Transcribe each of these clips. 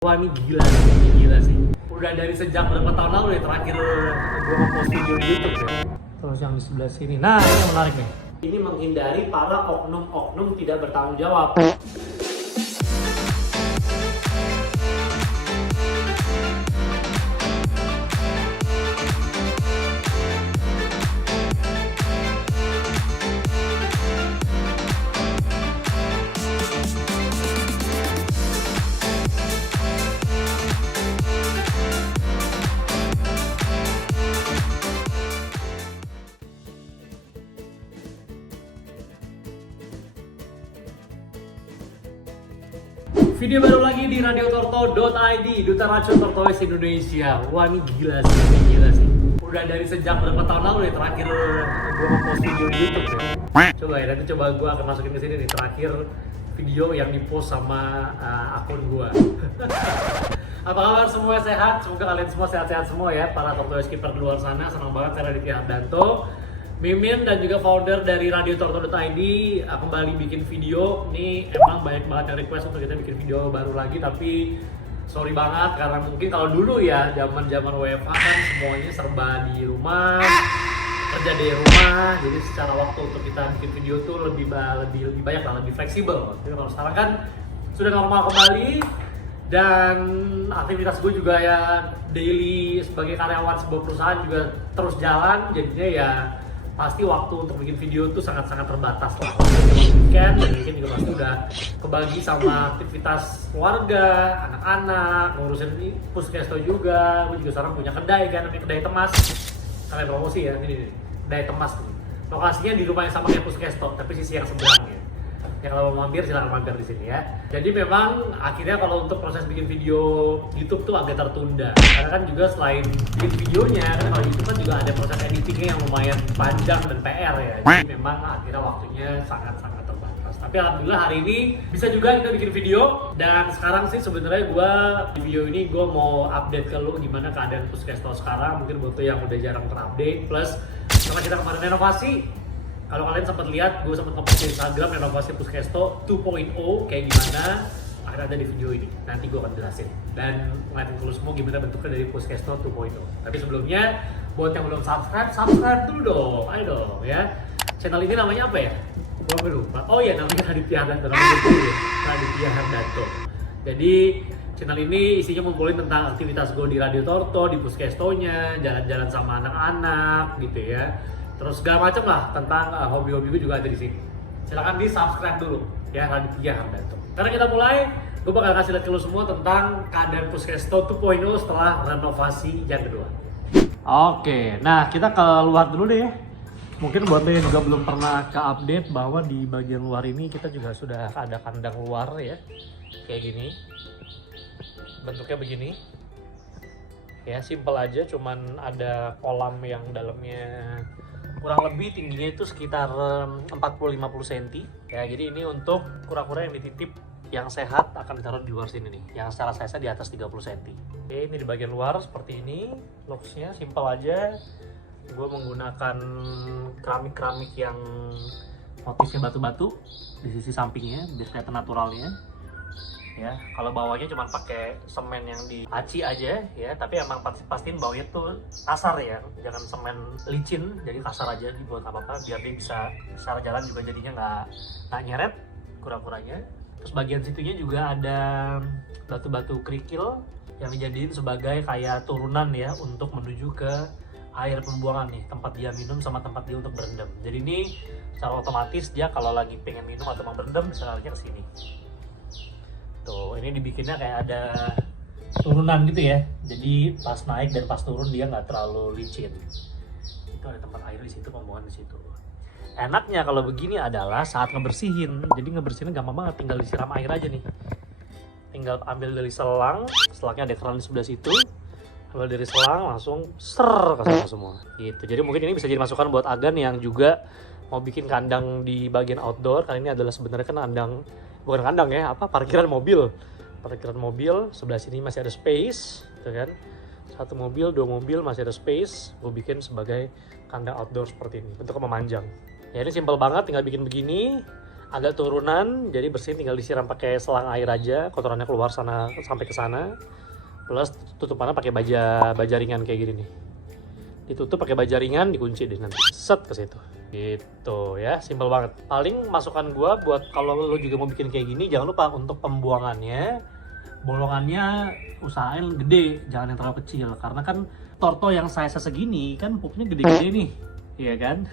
Wah ini gila sih. Udah dari sejak berapa tahun lalu ya terakhir gue nge-post video di YouTube ya. Terus yang di sebelah sini, nah ini yang menarik nih. Ini menghindari para oknum-oknum tidak bertanggung jawab. Video baru lagi di radiotorto.id, Duta Racun Tortoise Indonesia. Wah ini gila sih. Udah dari sejak berapa tahun lalu ya terakhir gue nge-post video di YouTube ya. Coba ya, nanti coba gue akan masukin ke sini nih terakhir video yang di-post sama akun gue. Apa kabar semua, sehat? Semoga kalian semua sehat-sehat semua ya, para Tortoise keeper di luar sana. Senang banget saya Raditya Hardanto, Mimin dan juga founder dari radiotorto.id kembali bikin video. Nih emang banyak banget yang request untuk kita bikin video baru lagi, tapi sorry banget karena mungkin kalau dulu ya zaman WFH kan semuanya serba di rumah, kerja dari rumah, jadi secara waktu untuk kita bikin video tuh lebih banyak lah, lebih fleksibel. Tapi kalau sekarang kan sudah normal kembali dan aktivitas gue juga ya daily sebagai karyawan sebuah perusahaan juga terus jalan, jadinya ya pasti waktu untuk bikin video tuh sangat-sangat terbatas lah. Weekend dan mungkin juga pasti udah kebagi sama aktivitas keluarga, anak-anak, ngurusin Puskesto juga. Gue juga sekarang punya kedai kan, namanya Kedai Temas. Kalian promosi ya, ini Kedai Temas nih. Lokasinya di rumah yang sama kayak Puskesto, tapi sisi yang seberangnya. Ya kalau mau mampir silahkan mampir di sini ya. Jadi memang akhirnya kalau untuk proses bikin video YouTube tuh agak tertunda. Karena kan juga selain bikin videonya, kan kalau YouTube kan juga ada proses editingnya yang lumayan panjang dan PR ya. Jadi memang akhirnya waktunya sangat-sangat terbatas. Tapi alhamdulillah hari ini bisa juga kita bikin video. Dan sekarang sih sebenarnya di video ini gue mau update ke lu gimana keadaan Puskesto sekarang. Mungkin buat yang udah jarang terupdate. Plus karena kita kemarin renovasi. Kalau kalian sempat lihat, gue sempat nge-post di Instagram renovasi Puskesto 2.0 kayak gimana, akan ada di video ini. Nanti gue akan jelasin dan ngeliatin dulu semua gimana bentuknya dari Puskesto 2.0. Tapi sebelumnya, buat yang belum subscribe dulu dong, ayo dong ya. Channel ini namanya apa ya? Gue lupa. Oh iya, namanya Raditya Hardanto. Raditya Hardanto. Jadi channel ini isinya ngumpulin tentang aktivitas gue di Radio Torto, di Puskestonya, jalan-jalan sama anak-anak gitu ya. Terus segala macam lah tentang hobi-hobi gue juga ada di sini. Silahkan di subscribe dulu ya, Raditya Hardanto. Karena kita mulai, gue bakal kasih lihat ke lu semua tentang keadaan Puskesto 2.0 setelah renovasi yang kedua. Oke, nah kita keluar dulu deh ya. Mungkin buat lo yang juga belum pernah ke-update bahwa di bagian luar ini kita juga sudah ada kandang luar ya. Kayak gini. Bentuknya begini. Ya, simple aja, cuman ada kolam yang dalamnya kurang lebih tingginya itu sekitar 40-50 cm ya. Jadi ini untuk kura-kura yang dititip yang sehat akan ditaruh di luar sini nih, yang secara size di atas 30 cm. Oke, ini di bagian luar seperti ini. Looksnya simple aja. Gue menggunakan keramik yang motifnya batu-batu di sisi sampingnya biar kelihatan naturalnya ya. Kalau bawahnya cuma pakai semen yang di aci aja ya, tapi emang pastiin bawahnya tuh kasar ya, jangan semen licin, jadi kasar aja dibuat apa-apa biar dia bisa secara jalan juga jadinya nggak nyeret kura-kuranya. Terus bagian situnya juga ada batu-batu kerikil yang dijadiin sebagai kayak turunan ya untuk menuju ke air pembuangan nih, tempat dia minum sama tempat dia untuk berendam. Jadi ini secara otomatis dia kalau lagi pengen minum atau mau berendam bisa larinya ke sini. Tuh, ini dibikinnya kayak ada turunan gitu ya. Jadi pas naik dan pas turun dia nggak terlalu licin. Itu ada tempat air di situ, pembuangan di situ. Enaknya kalau begini adalah saat ngebersihin. Jadi ngebersihinnya gampang banget, tinggal disiram air aja nih. Tinggal ambil dari selang, selangnya ada keran di sebelah situ. Ambil dari selang langsung ke sana semua. Gitu. Jadi mungkin ini bisa jadi masukan buat Agan yang juga mau bikin kandang di bagian outdoor. Karena ini adalah sebenarnya kan bukan kandang ya, parkiran mobil. Sebelah sini masih ada space, gitu kan. 1 mobil, 2 mobil masih ada space. Gue bikin sebagai kandang outdoor seperti ini, bentuknya memanjang. Ya ini simple banget, tinggal bikin begini. agak turunan, jadi bersih tinggal disiram pakai selang air aja, kotorannya keluar sana sampai ke sana. Plus tutupannya pakai baja ringan kayak gini nih. Ditutup pakai baja ringan, dikunci deh nanti. Set ke situ. Gitu ya, simpel banget. Paling masukan gua buat kalau lo juga mau bikin kayak gini, jangan lupa untuk pembuangannya, bolongannya usahain gede, jangan yang terlalu kecil. Karena kan torto yang size segini kan pupnya gede-gede nih, iya kan?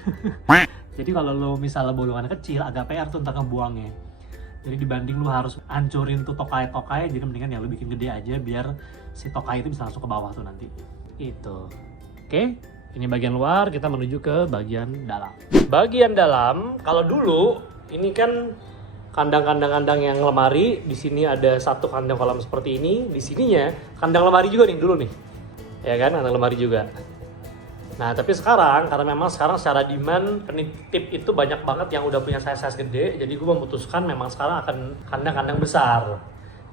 Jadi kalau lo misalnya bolongannya kecil, agak PR tuh ntar ngebuangnya. Jadi dibanding lo harus hancurin tuh tokai-tokai, jadi mendingan ya lo bikin gede aja biar si tokai itu bisa langsung ke bawah tuh nanti. Itu. Oke, ini bagian luar, kita menuju ke bagian dalam. Bagian dalam, kalau dulu ini kan kandang-kandang yang lemari, di sini ada satu kandang kolam seperti ini, di sininya kandang lemari juga nih dulu nih. Ya kan, kandang lemari juga. Nah, tapi sekarang, karena memang sekarang secara demand penitip itu banyak banget yang udah punya size gede, jadi gue memutuskan memang sekarang akan kandang-kandang besar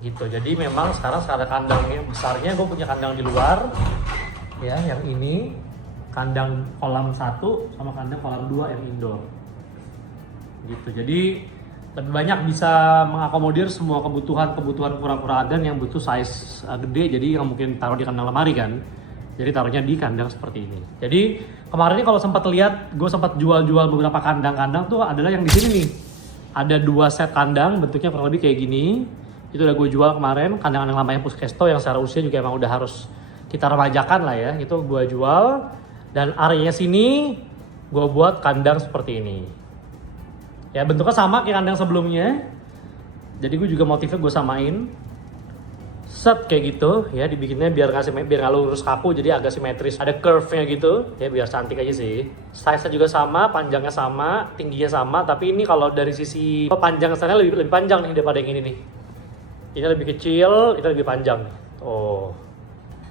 gitu. Jadi memang sekarang ada kandang yang besarnya, gue punya kandang di luar ya, yang ini kandang kolam 1 sama kandang kolam 2 yang indoor gitu. Jadi lebih banyak bisa mengakomodir semua kebutuhan kura-kura agan yang butuh size gede, jadi yang mungkin taruh di kandang lemari kan. Jadi taruhnya di kandang seperti ini. Jadi kemarin ini kalau sempat lihat, gue sempat jual-jual beberapa kandang-kandang tuh adalah yang di sini nih. Ada 2 set kandang, bentuknya kurang lebih kayak gini. Itu udah gue jual kemarin, kandang-kandang lamanya Puskesto yang secara usia juga emang udah harus kita remajakan lah ya. Itu gue jual, dan areanya sini gue buat kandang seperti ini. Ya bentuknya sama kayak kandang sebelumnya. Jadi gue juga motifnya gue samain. Set kayak gitu ya, dibikinnya biar nggak lurus kaku, jadi agak simetris, ada curve-nya gitu ya, biar cantik aja sih. Size-nya juga sama, panjangnya sama, tingginya sama, tapi ini kalau dari sisi panjang sana lebih panjang nih daripada yang ini nih. Ini lebih kecil, ini lebih panjang. Oh,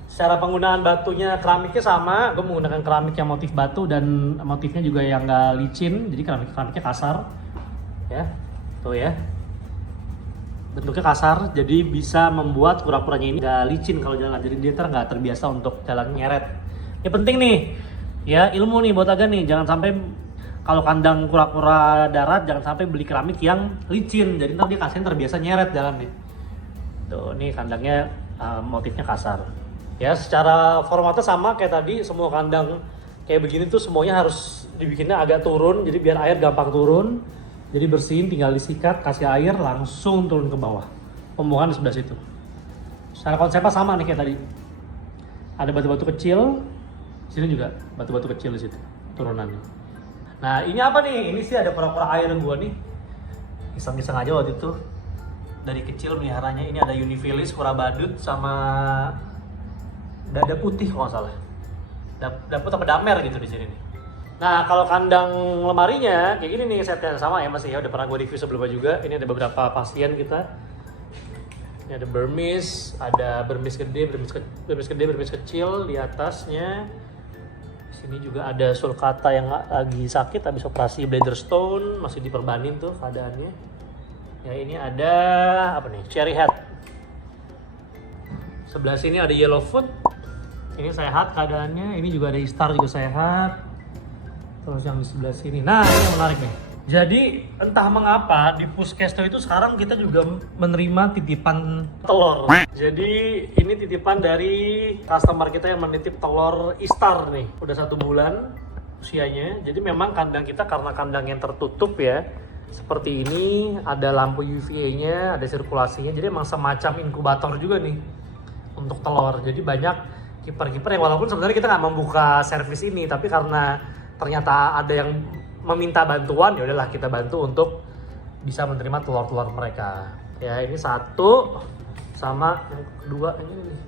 secara penggunaan batunya keramiknya sama, gue menggunakan keramik yang motif batu dan motifnya juga yang nggak licin, jadi keramiknya kasar ya, tuh ya. Bentuknya kasar, jadi bisa membuat kura-kuranya ini gak licin kalau jalan, jadi dia nggak terbiasa untuk jalan nyeret. Ini penting nih, ya ilmu nih buat Agan nih, jangan sampai kalau kandang kura-kura darat jangan sampai beli keramik yang licin, jadi ntar dia kasihan terbiasa nyeret jalan nih. Tuh, nih kandangnya motifnya kasar. Ya secara formatnya sama kayak tadi, semua kandang kayak begini tuh semuanya harus dibikinnya agak turun, jadi biar air gampang turun. Jadi bersihin, tinggal disikat, kasih air, langsung turun ke bawah. Pembuangan di sebelah situ. Secara konsepnya sama nih kayak tadi. Ada batu-batu kecil, sini juga batu-batu kecil di situ turunannya. Nah ini apa nih? Ini sih ada kura-kura air gua nih. Iseng-iseng aja waktu itu. Dari kecil meliharanya. Ini ada Unifilis, kura badut, sama dada putih kalau nggak salah. Dada putih apa damer gitu di sini nih. Nah kalau kandang lemarinya kayak gini nih setnya sama ya masih ya, udah pernah gue review sebelumnya juga. Ini ada beberapa pasien kita. Ini ada Burmese, ada Burmese gede, Burmese kecil di atasnya. Di sini juga ada sulcata yang lagi sakit habis operasi bladder stone, masih diperbanin tuh keadaannya. Ya ini ada apa nih? Cherry head. Sebelah sini ada yellowfoot. Ini sehat keadaannya. Ini juga ada Istar juga sehat. Terus yang di sebelah sini, nah ini yang menarik nih. Jadi entah mengapa di Puskesto itu sekarang kita juga menerima titipan telur. Jadi ini titipan dari customer kita yang menitip telur Istar nih. Udah 1 bulan usianya. Jadi memang kandang kita karena kandang yang tertutup ya, seperti ini, ada lampu UVA-nya, ada sirkulasinya. Jadi emang semacam inkubator juga nih untuk telur. Jadi banyak kiper-kiper yang walaupun sebenarnya kita nggak membuka servis ini, tapi karena ternyata ada yang meminta bantuan, ya udahlah kita bantu untuk bisa menerima telur-telur mereka. Ya ini 1 sama yang kedua ini nih.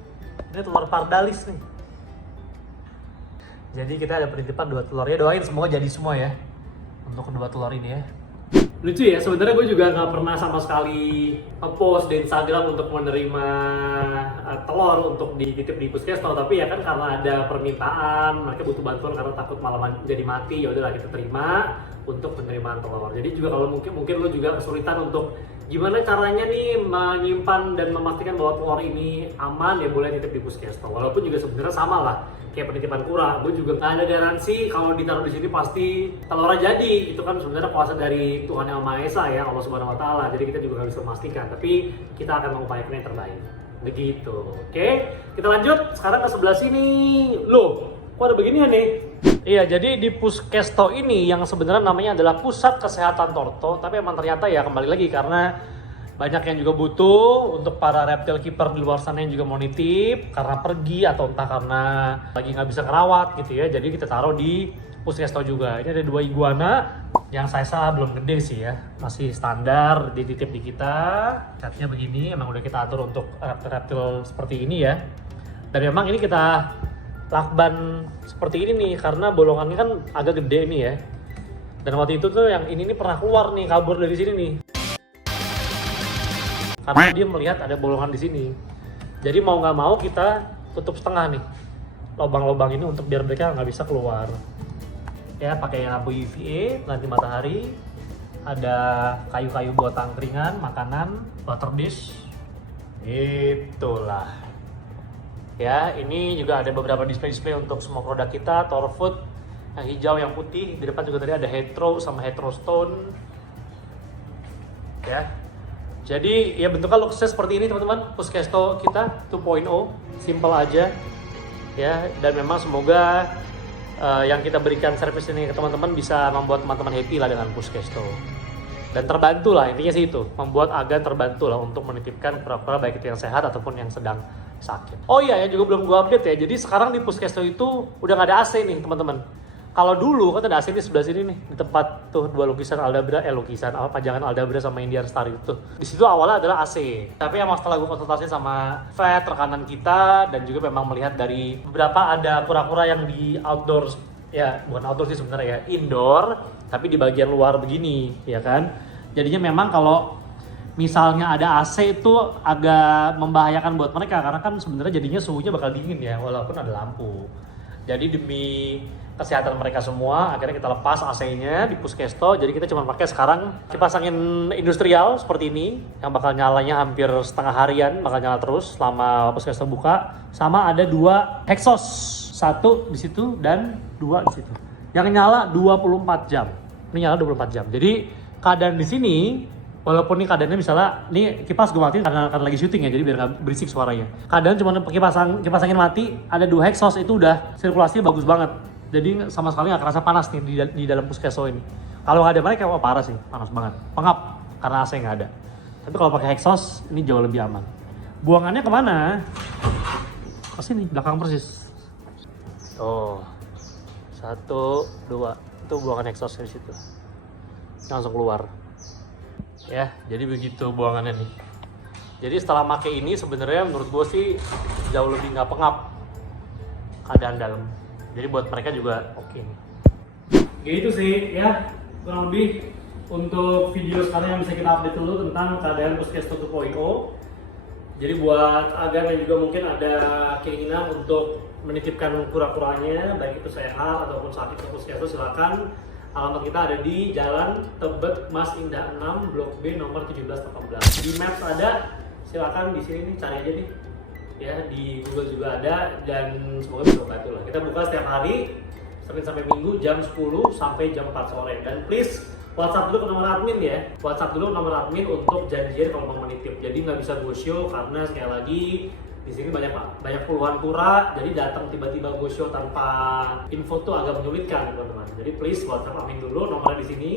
Ini telur pardalis nih. Jadi kita ada penitipan 2 telur ya, doain semoga jadi semua ya untuk kedua telur ini ya. Lucu ya, sebenarnya gue juga nggak pernah sama sekali post di Instagram untuk menerima telur untuk dititip di Puskesto, tapi ya kan karena ada permintaan, mereka butuh bantuan karena takut malah jadi mati, ya udahlah kita terima untuk penerimaan telur. Jadi juga kalau mungkin lo juga kesulitan untuk Gimana caranya nih menyimpan dan memastikan bahwa telur ini aman ya boleh nitip di Puskesto. Walaupun juga sebenarnya sama lah kayak penitipan kura, gue juga nggak ada garansi kalau ditaruh di sini pasti telurnya jadi. Itu kan sebenarnya kuasa dari Tuhan Yang Maha Esa ya, Allah Subhanahu Wa Taala. Jadi kita juga nggak bisa memastikan, tapi kita akan mengupayakan yang terbaik. Begitu. Oke, kita lanjut sekarang ke sebelah sini. Loh, kok ada beginian nih? Iya, jadi di Puskesto ini yang sebenarnya namanya adalah Pusat Kesehatan Torto, tapi emang ternyata ya kembali lagi karena banyak yang juga butuh untuk para reptile keeper di luar sana yang juga mau nitip karena pergi atau entah karena lagi nggak bisa kerawat gitu ya. Jadi kita taruh di Puskesto juga. Ini ada 2 iguana yang size belum gede sih ya, masih standar dititip di kita. Catnya begini, emang udah kita atur untuk reptile seperti ini ya. Dan memang ini kita lakban seperti ini nih karena bolongannya kan agak gede nih ya. Dan waktu itu tuh yang ini nih pernah keluar nih, kabur dari sini nih. Karena dia melihat ada bolongan di sini. Jadi mau nggak mau kita tutup setengah nih lubang-lubang ini untuk biar mereka nggak bisa keluar. Ya pakai lampu UVA, nanti matahari, ada kayu-kayu buat angkringan, makanan, water dish. Itulah. Ya, ini juga ada beberapa display untuk semua produk kita, Torfood, yang hijau, yang putih. Di depan juga tadi ada Hetero sama Hetero Stone. Ya. Jadi ya bentuknya looknya seperti ini teman-teman, Puskesto kita 2.0, simple aja. Ya, dan memang semoga yang kita berikan servis ini ke teman-teman bisa membuat teman-teman happy lah dengan Puskesto. Dan terbantu lah, intinya sih itu, membuat Agan terbantu lah untuk menitipkan kura-kura baik itu yang sehat ataupun yang sedang sakit. Oh iya ya, juga belum gua update ya, jadi sekarang di Puskesto itu udah nggak ada AC nih teman-teman. Kalau dulu kan ada AC di sebelah sini nih, di tempat tuh 2 lukisan Aldabra, pajangan Aldabra sama Indian Star itu. Di situ awalnya adalah AC. Tapi emang setelah gue konsultasi sama vet, rekanan kita, dan juga memang melihat dari beberapa ada kura-kura yang di outdoor, ya bukan outdoor sih sebenarnya ya, indoor, tapi di bagian luar begini, ya kan. Jadinya memang kalau misalnya ada AC itu agak membahayakan buat mereka, karena kan sebenarnya jadinya suhunya bakal dingin ya, walaupun ada lampu. Jadi demi kesehatan mereka semua, akhirnya kita lepas AC-nya di Puskesto. Jadi kita cuma pakai sekarang kipas angin industrial seperti ini, yang bakal nyalanya hampir setengah harian, bakal nyala terus selama Puskesto buka. Sama ada 2 exhaust, 1 di situ dan 2 di situ, yang nyala 24 jam. Ini nyala 24 jam. Jadi keadaan di sini, walaupun nih keadaannya misalnya, nih kipas gue matiin karena lagi syuting ya, jadi biar gak berisik suaranya. Keadaan cuma kipas angin mati, ada 2 exhaust, itu udah sirkulasinya bagus banget. Jadi sama sekali nggak kerasa panas nih di dalam Puskesto ini. Kalau nggak ada mereka, wah parah sih, panas banget. Pengap karena AC nggak ada. Tapi kalau pakai exhaust, ini jauh lebih aman. Buangannya kemana? Ke sini, belakang persis. Tuh, 1, 2, itu buangan exhaust di situ. Langsung keluar. Ya, jadi begitu buangannya nih. Jadi setelah pakai ini sebenarnya menurut gue sih jauh lebih nggak pengap keadaan dalam. Jadi buat mereka juga oke nih. Gitu sih ya, kurang lebih untuk video sekarang yang bisa kita update dulu tentang keadaan Puskesto 2.0. Jadi buat Agan yang juga mungkin ada keinginan untuk menitipkan kura-kuranya, baik itu sehat ataupun sakit ke Puskesto, silakan. Alamat kita ada di Jalan Tebet Mas Indah 6, Blok B nomor 1718. Di Maps ada, silakan di sini nih, cari aja nih. Ya, di Google juga ada, dan semoga bisa membantu lah. Kita buka setiap hari Senin sampai Minggu jam 10 sampai jam 4 sore. Dan please WhatsApp dulu ke nomor admin ya. WhatsApp dulu ke nomor admin untuk janjian kalau mau menitip. Jadi nggak bisa go show karena sekali lagi di sini banyak puluhan kura, jadi datang tiba-tiba go show tanpa info tuh agak menyulitkan teman-teman. Jadi please WhatsApp admin dulu, nomornya di sini.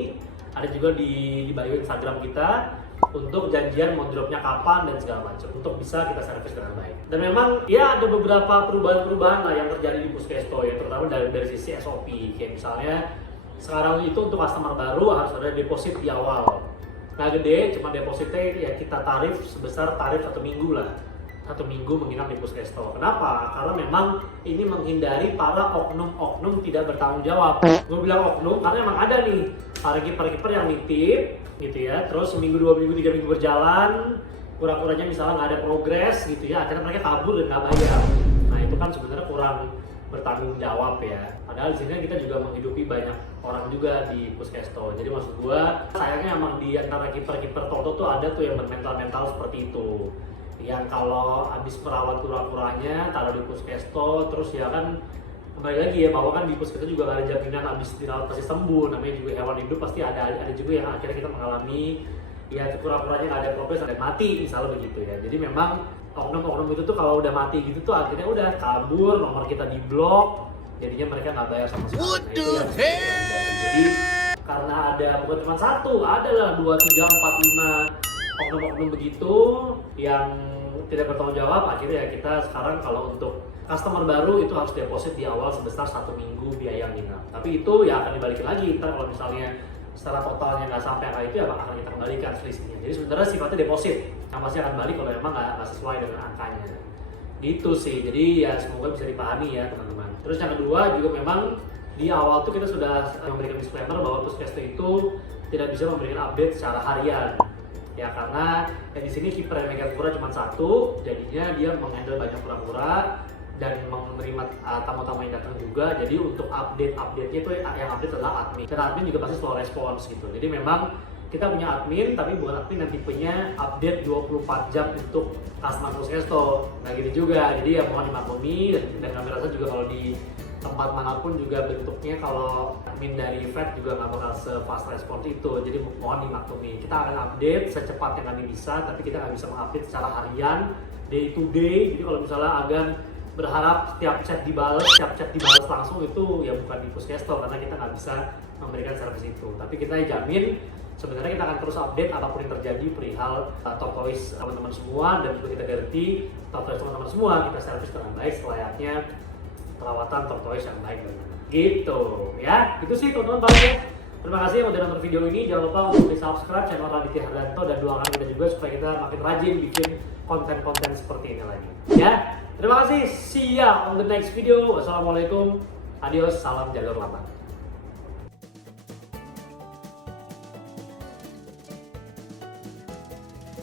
Ada juga di bio Instagram kita untuk janjian mau dropnya kapan dan segala macam, untuk bisa kita servis dengan baik. Dan memang ya ada beberapa perubahan lah yang terjadi di Puskesto ya, terutama dari sisi SOP. Kayak misalnya sekarang itu untuk customer baru harus ada deposit di awal. Nah gede, cuma depositnya ya kita tarif sebesar tarif 1 minggu lah. 1 minggu menginap di Puskesto. Kenapa? Karena memang ini menghindari para oknum-oknum tidak bertanggung jawab. Gue bilang oknum karena memang ada nih para kiper yang nitip gitu ya, terus seminggu, 2 minggu, 3 minggu berjalan, kura-kuranya misalnya nggak ada progres gitu ya, akhirnya mereka kabur dan nggak bayar. Nah itu kan sebenarnya bertanggung jawab ya. Padahal di sini kita juga menghidupi banyak orang juga di Puskesto. Jadi maksud gua sayangnya emang di antara kiper-kiper Toto tuh ada tuh yang bermental-mental seperti itu. Yang kalau habis merawat kura-kuranya taruh di Puskesto, terus ya kan kembali lagi ya bahwa kan di Puskesto juga gak ada jaminan habis dirawat pasti sembuh. Namanya juga hewan hidup pasti ada juga yang akhirnya kita mengalami ya kura-kuranya nggak ada progres, ada mati misalnya begitu ya. Jadi memang oknum-oknum itu tuh kalau udah mati gitu tuh akhirnya udah kabur, nomor kita diblok, jadinya mereka nggak bayar sama sekali. Nah, itu yang jadi karena ada bukan cuma satu, ada lah 2, 3, 4, 5 oknum-oknum begitu yang tidak bertanggung jawab. Akhirnya ya kita sekarang kalau untuk customer baru itu harus deposit di awal sebesar 1 minggu biaya nginap. Tapi itu ya akan dibalikin lagi ntar kalau misalnya secara totalnya nggak sampai angka itu ya akan kita kembalikan selisihnya. Jadi sebenarnya sifatnya deposit yang pasti akan balik kalau memang nggak sesuai dengan angkanya. Gitu sih. Jadi ya semoga bisa dipahami ya teman-teman. Terus yang kedua juga memang di awal tuh kita sudah memberikan disclaimer bahwa Puskesto itu tidak bisa memberikan update secara harian. Ya karena ya di sini kiper yang megang kura cuma satu, jadinya dia menghandle banyak kura-kura dan menerima tamu-tamu yang datang juga. Jadi untuk update-nya itu yang update adalah admin. Dan admin juga pasti slow response gitu. Jadi memang kita punya admin, tapi bukan admin yang tipenya update 24 jam untuk customer Puskesto. Nah gitu juga. Jadi ya mohon dimaklumi dan kami rasa juga kalau di tempat manapun juga bentuknya kalau admin dari Fed juga nggak bakal se-fast response itu. Jadi mohon dimaklumi. Kita akan update secepat yang kami bisa, tapi kita nggak bisa mengupdate secara harian, day to day. Jadi kalau misalnya agan berharap setiap chat dibalas langsung itu ya bukan di Puskesto karena kita nggak bisa memberikan service itu. Tapi kita jamin sebenarnya kita akan terus update apapun yang terjadi perihal Tortoise teman-teman semua, dan juga kita ganti Tortoise teman-teman semua kita service dengan baik selayaknya perawatan Tortoise yang baik gitu ya. Itu sih teman-teman paling ya. Terima kasih yang udah nonton video ini. Jangan lupa untuk di subscribe channel Raditya Hardanto dan doakan kita juga supaya kita makin rajin bikin konten-konten seperti ini lagi ya. Terima kasih, see ya on the next video. Wassalamualaikum, adios, salam jalur lambat.